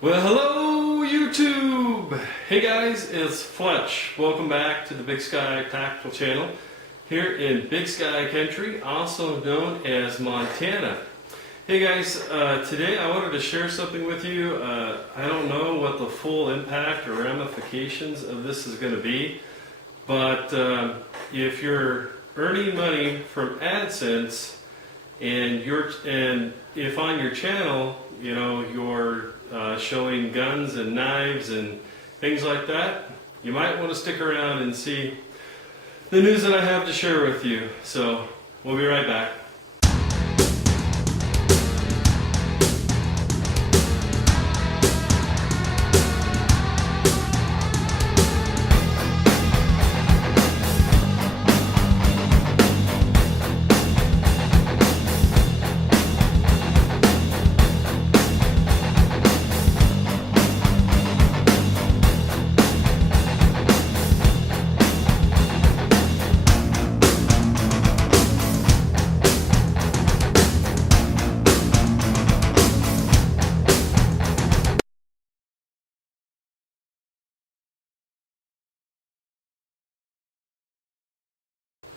Well, hello YouTube! Hey guys, it's Fletch. Welcome back to the Big Sky Tactical channel here in Big Sky Country, also known as Montana. Hey guys, today I wanted to share something with you. I don't know what the full impact or ramifications of this is going to be, but if you're earning money from AdSense and if on your channel, you know, you're showing guns and knives and things like that, you might want to stick around and see the news that I have to share with you. So we'll be right back.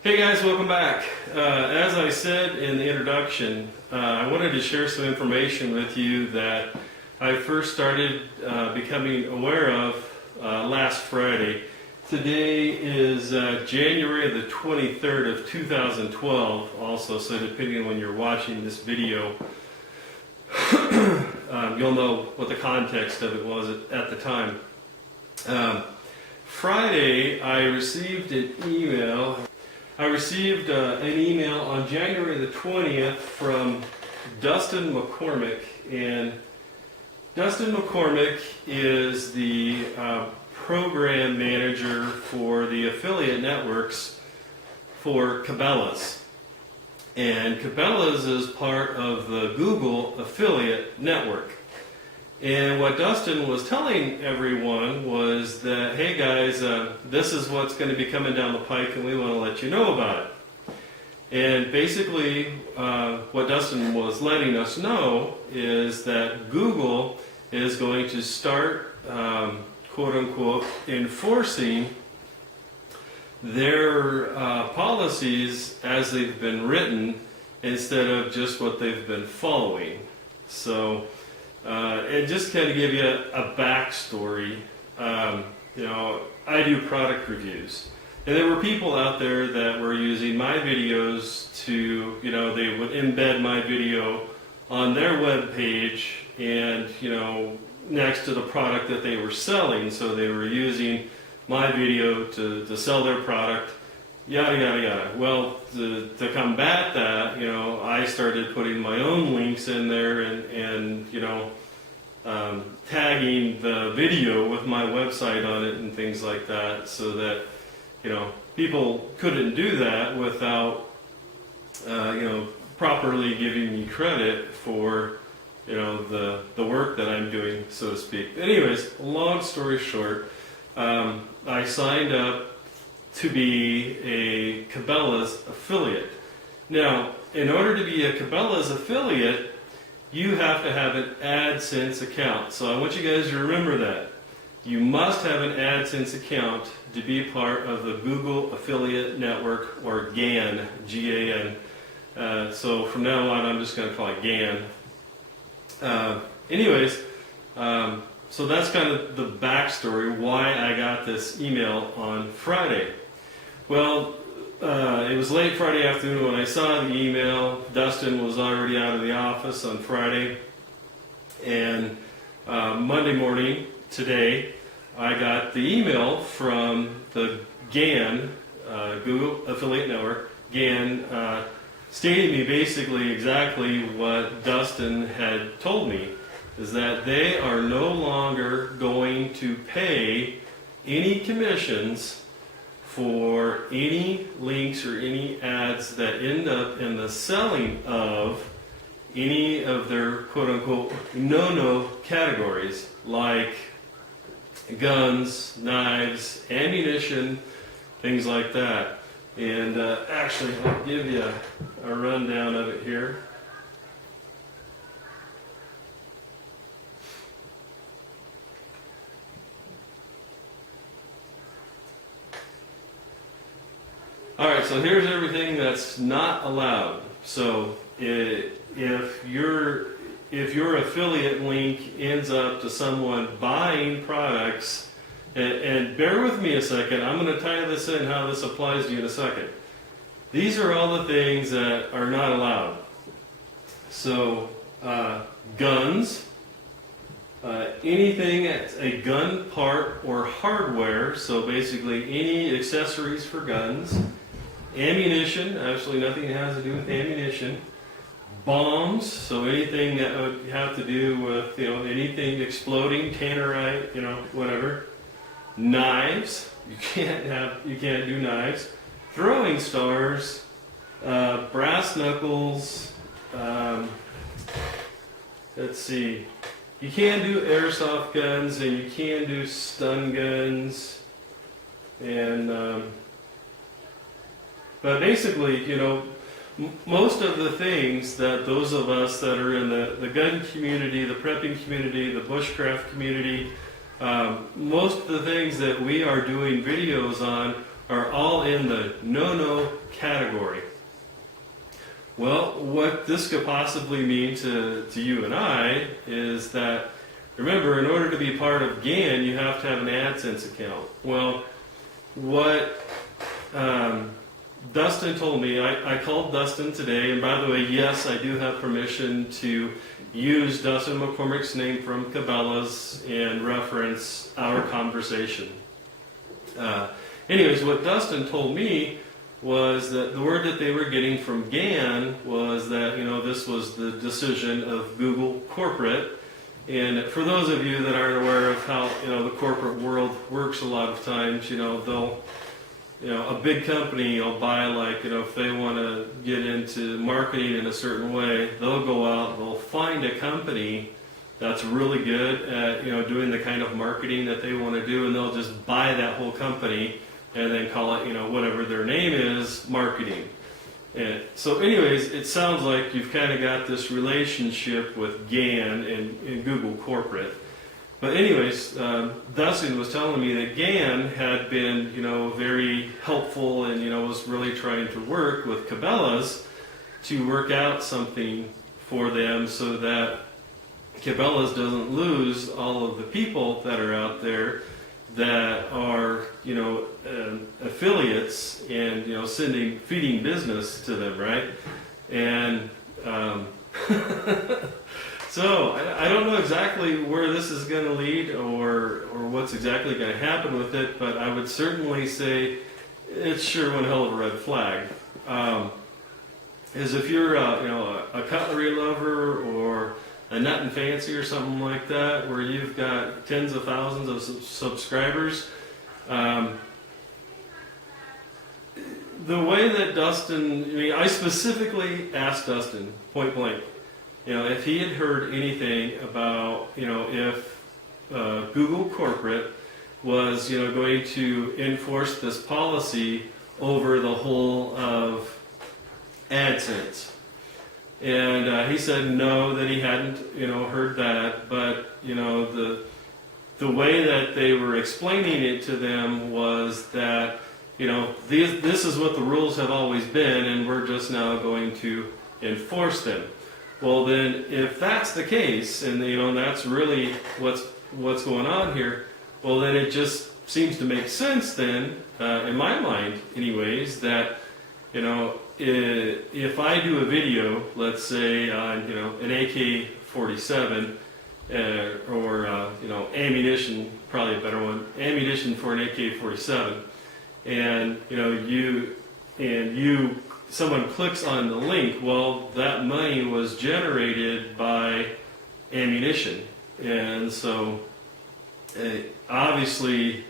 Hey guys, welcome back. As I said in the introduction, I wanted to share some information with you that I first started becoming aware of last Friday. Today is January the 23rd of 2012 also, so depending on when you're watching this video, you'll know what the context of it was at the time. Friday, I received an email. an email on January the 20th from Dustin McCormick, and Dustin McCormick is the program manager for the affiliate networks for Cabela's. And Cabela's is part of the Google affiliate network. And what Dustin was telling everyone was that, hey guys, this is what's going to be coming down the pike and we want to let you know about it. And basically what Dustin was letting us know is that Google is going to start, quote unquote, enforcing their policies as they've been written instead of just what they've been following. So and just kind of give you a backstory, you know, I do product reviews. And there were people out there that were using my videos to, you know, they would embed my video on their web page and, you know, next to the product that they were selling. So they were using my video to sell their product, yada, yada, yada. Well, to combat that, you know, I started putting my own links in there and you know, tagging the video with my website on it and things like that, so that, you know, people couldn't do that without, you know, properly giving me credit for, you know, the work that I'm doing, so to speak. Anyways, long story short, I signed up to be a Cabela's affiliate. Now, in order to be a Cabela's affiliate, you have to have an AdSense account. So I want you guys to remember that. You must have an AdSense account to be part of the Google Affiliate Network, or GAN, G-A-N. So from now on, I'm just going to call it GAN. Anyways, so that's kind of the backstory why I got this email on Friday. Well, it was late Friday afternoon when I saw the email. Dustin was already out of the office on Friday. And Monday morning, today, I got the email from the GAN, Google Affiliate Network, GAN, stating me basically exactly what Dustin had told me, is that they are no longer going to pay any commissions for any links or any ads that end up in the selling of any of their quote-unquote no-no categories, like guns, knives, ammunition, things like that. And actually, I'll give you a rundown of it here. All right, so here's everything that's not allowed. So if your affiliate link ends up to someone buying products, and bear with me a second, I'm going to tie this in how this applies to you in a second. These are all the things that are not allowed. So guns, anything that's a gun part or hardware, so basically any accessories for guns, ammunition, absolutely nothing that has to do with ammunition, bombs, so anything that would have to do with, anything exploding, tannerite, whatever, knives, you can't do knives, throwing stars, brass knuckles, let's see, you can do airsoft guns and you can do stun guns, and but basically, most of the things that those of us that are in the gun community, the prepping community, the bushcraft community, most of the things that we are doing videos on are all in the no-no category. Well, what this could possibly mean to you and I is that, remember, in order to be part of GAN, you have to have an AdSense account. Well, what Dustin told me, I called Dustin today, and by the way, yes, I do have permission to use Dustin McCormick's name from Cabela's and reference our conversation. Anyways, what Dustin told me was that the word that they were getting from GAN was that, this was the decision of Google Corporate. And for those of you that aren't aware of how, the corporate world works a lot of times, they'll, a big company will buy, like, if they want to get into marketing in a certain way, they'll go out, they'll find a company that's really good at, doing the kind of marketing that they want to do, and they'll just buy that whole company and then call it, whatever their name is, marketing. And so anyways, it sounds like you've kind of got this relationship with GAN and Google Corporate. But anyways, Dustin was telling me that GAN had been, very helpful and, was really trying to work with Cabela's to work out something for them so that Cabela's doesn't lose all of the people that are out there that are, affiliates and, feeding business to them, right? And so I don't know exactly where this is going to lead or what's exactly going to happen with it, but I would certainly say it's sure one hell of a red flag. Is if you're a cutlery lover or a nut and fancy or something like that, where you've got tens of thousands of subscribers, the way that Dustin, I specifically asked Dustin point blank, if he had heard anything about, if Google Corporate was, going to enforce this policy over the whole of AdSense. And he said no, that he hadn't, heard that, but, the way that they were explaining it to them was that, this is what the rules have always been, and we're just now going to enforce them. Well, then, if that's the case, and that's really what's going on here, well, then it just seems to make sense. Then, in my mind, anyways, that if I do a video, let's say on an AK-47 or ammunition, probably a better one, ammunition for an AK-47, and someone clicks on the link, well, that money was generated by ammunition. And so obviously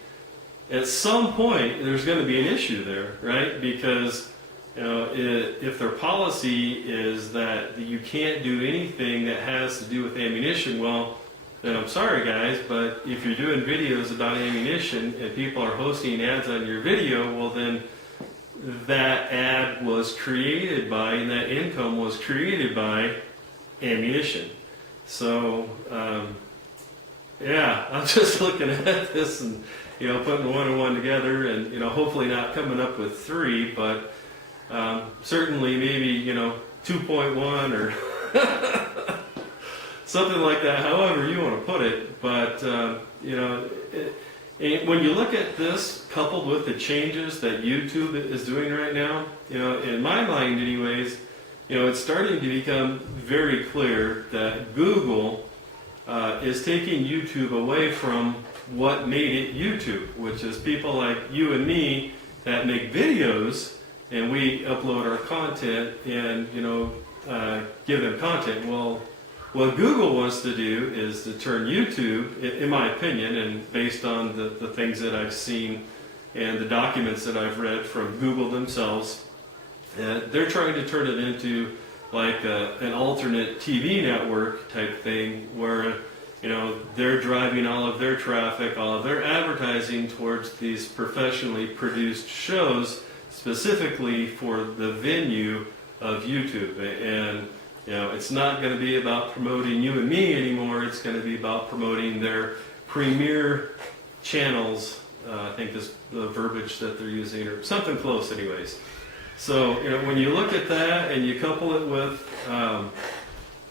at some point there's going to be an issue there, right? Because if their policy is that you can't do anything that has to do with ammunition, well, then I'm sorry guys, but if you're doing videos about ammunition and people are hosting ads on your video, well then that ad was created by, and that income was created by ammunition. So, yeah, I'm just looking at this, and putting one and one together, and hopefully not coming up with 3, but certainly maybe 2.1 or something like that. However you want to put it, but when you look at this coupled with the changes that YouTube is doing right now, in my mind anyways, it's starting to become very clear that Google is taking YouTube away from what made it YouTube, which is people like you and me that make videos and we upload our content and give them content. Well, what Google wants to do is to turn YouTube, in my opinion, and based on the things that I've seen and the documents that I've read from Google themselves, they're trying to turn it into like an alternate TV network type thing where they're driving all of their traffic, all of their advertising towards these professionally produced shows specifically for the venue of YouTube. And it's not going to be about promoting you and me anymore. It's going to be about promoting their premier channels. I think is the verbiage that they're using, or something close anyways. So, when you look at that and you couple it with,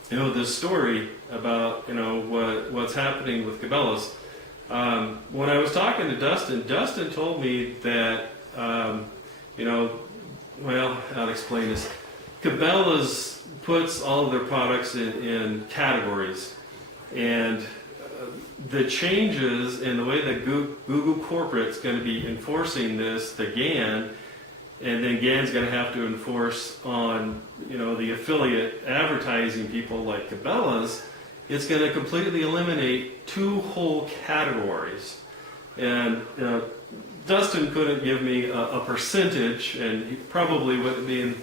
this story about, what's happening with Cabela's, when I was talking to Dustin told me that, well, I'll explain this. Cabela's puts all of their products in categories, and the changes in the way that Google Corporate's going to be enforcing this to GAN, and then GAN's going to have to enforce on the affiliate advertising people like Cabela's, it's going to completely eliminate 2 whole categories. And Dustin couldn't give me a percentage, and he probably wouldn't be in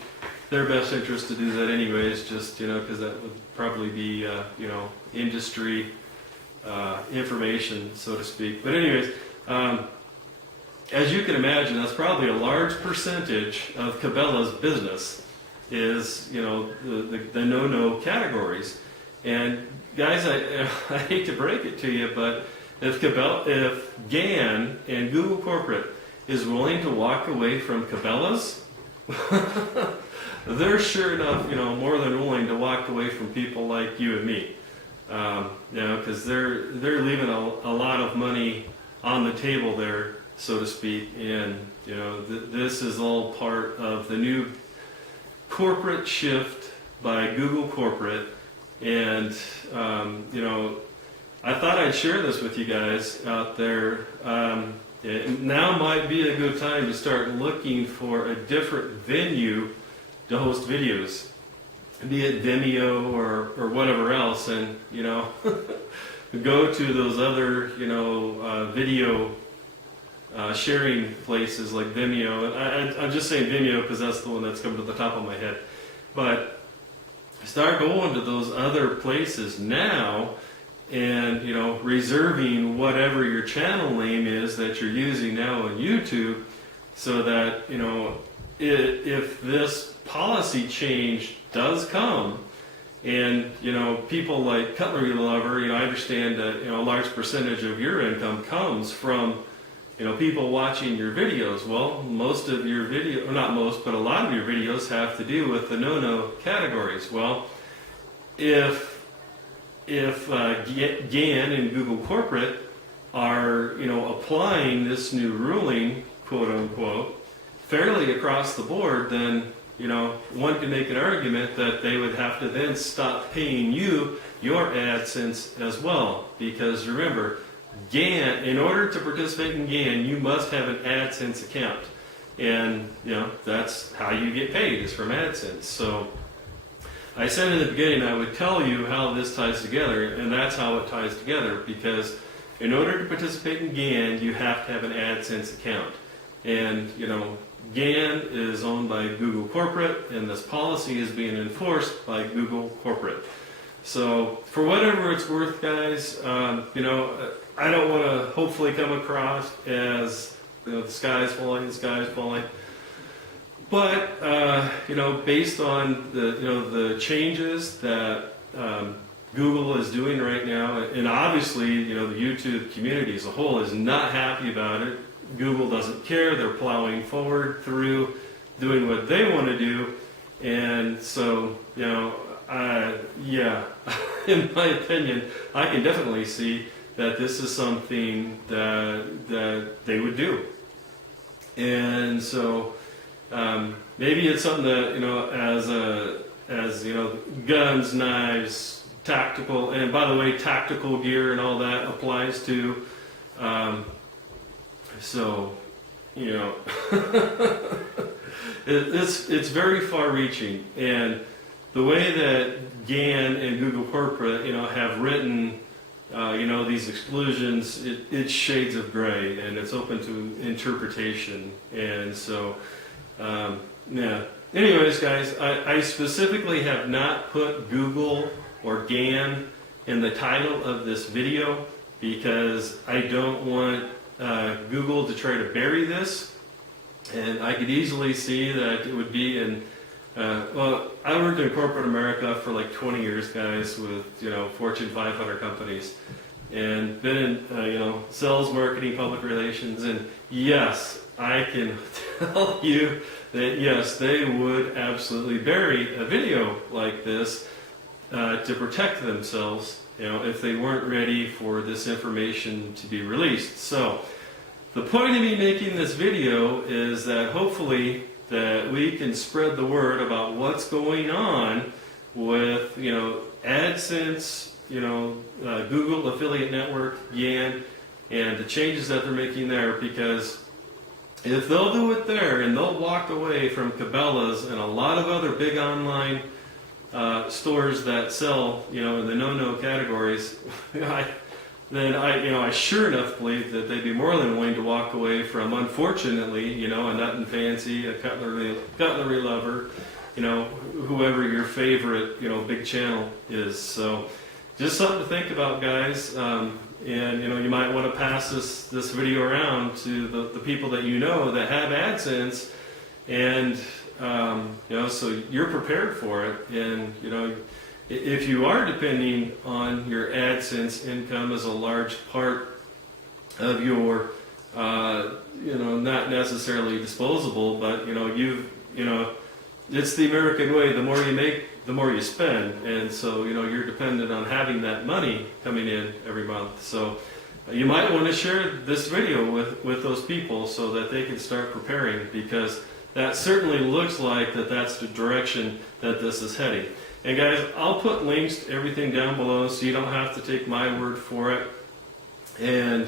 their best interest to do that anyways, just because that would probably be industry information, so to speak. But anyways, as you can imagine, that's probably a large percentage of Cabela's business is the no-no categories. And guys, I hate to break it to you, but if GAN and Google Corporate is willing to walk away from Cabela's, they're sure enough, more than willing to walk away from people like you and me, because they're leaving a lot of money on the table there, so to speak. And this is all part of the new corporate shift by Google Corporate. And I thought I'd share this with you guys out there. Now might be a good time to start looking for a different venue to host videos, be it Vimeo or whatever else, and go to those other video sharing places like Vimeo. I'm just saying Vimeo because that's the one that's coming to the top of my head, but start going to those other places now, and reserving whatever your channel name is that you're using now on YouTube, so that if this policy change does come, and people like Cutlery Lover, I understand that a large percentage of your income comes from people watching your videos. Well, most of your video, not most, but a lot of your videos have to do with the no-no categories. Well, if GAN and Google Corporate are applying this new ruling, quote unquote, fairly across the board, then one can make an argument that they would have to then stop paying you your AdSense as well, because remember, GAN, in order to participate in GAN, you must have an AdSense account, and that's how you get paid, is from AdSense. So I said in the beginning I would tell you how this ties together, and that's how it ties together, because in order to participate in GAN, you have to have an AdSense account. And GAN is owned by Google Corporate, and this policy is being enforced by Google Corporate. So for whatever it's worth, guys, I don't want to hopefully come across as the sky's falling, but based on the changes that Google is doing right now, and obviously, you know, the YouTube community as a whole is not happy about it. Google doesn't care. They're plowing forward through doing what they want to do. And so, you know, yeah, in my opinion, I can definitely see that this is something that they would do. And so maybe it's something that, you know, as you know, guns, knives, tactical, and by the way, tactical gear and all that applies to. So, you know, it's very far-reaching, and the way that GAN and Google Corporate, you know, have written, you know, these exclusions, it's shades of gray, and it's open to interpretation. And so, yeah. Anyways, guys, I specifically have not put Google or GAN in the title of this video because I don't want Google to try to bury this. And I could easily see that it would be in, well, I worked in corporate America for like 20 years, guys, with, you know, Fortune 500 companies, and been in, you know, sales, marketing, public relations, and yes, I can tell you that yes, they would absolutely bury a video like this to protect themselves, you know, if they weren't ready for this information to be released. So the point of me making this video is that hopefully that we can spread the word about what's going on with, you know, AdSense, you know, Google Affiliate Network, GAN, and the changes that they're making there, because if they'll do it there and they'll walk away from Cabela's and a lot of other big online stores that sell, you know, in the no-no categories, then I sure enough believe that they'd be more than willing to walk away from, unfortunately, you know, a Nut and Fancy, a cutlery lover, you know, whoever your favorite, you know, big channel is. So just something to think about, guys. And, you know, you might want to pass this video around to the people that you know that have AdSense, and, you know, so you're prepared for it. And, you know, if you are depending on your AdSense income as a large part of your, you know, not necessarily disposable, but, you know, it's the American way. The more you make, the more you spend. And so, you know, you're dependent on having that money coming in every month. So you might want to share this video with those people so that they can start preparing, because that certainly looks like that's the direction that this is heading. And guys, I'll put links to everything down below so you don't have to take my word for it. And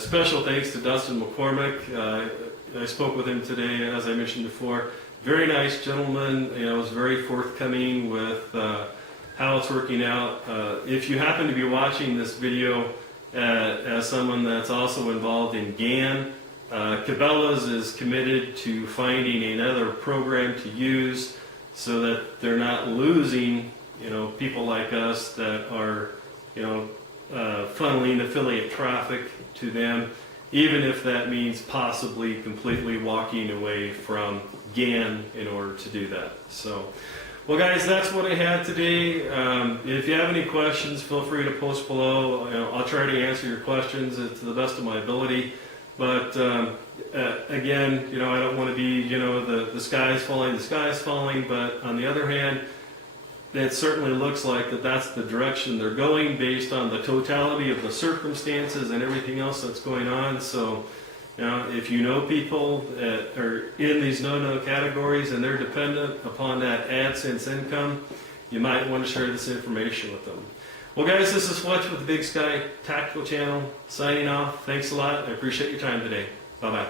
special thanks to Dustin McCormick. I spoke with him today, as I mentioned before. Very nice gentleman. You know, was very forthcoming with how it's working out. If you happen to be watching this video as someone that's also involved in GAN, Cabela's is committed to finding another program to use so that they're not losing, you know, people like us that are, you know, funneling affiliate traffic to them, even if that means possibly completely walking away from GAN in order to do that. So, well, guys, that's what I had today. If you have any questions, feel free to post below. You know, I'll try to answer your questions to the best of my ability. But again, you know, I don't want to be, you know, the sky is falling. But on the other hand, it certainly looks like that's the direction they're going based on the totality of the circumstances and everything else that's going on. So, you know, if you know people that are in these no-no categories and they're dependent upon that AdSense income, you might want to share this information with them. Well, guys, this is Fletch with the Big Sky Tactical Channel, signing off. Thanks a lot. I appreciate your time today. Bye-bye.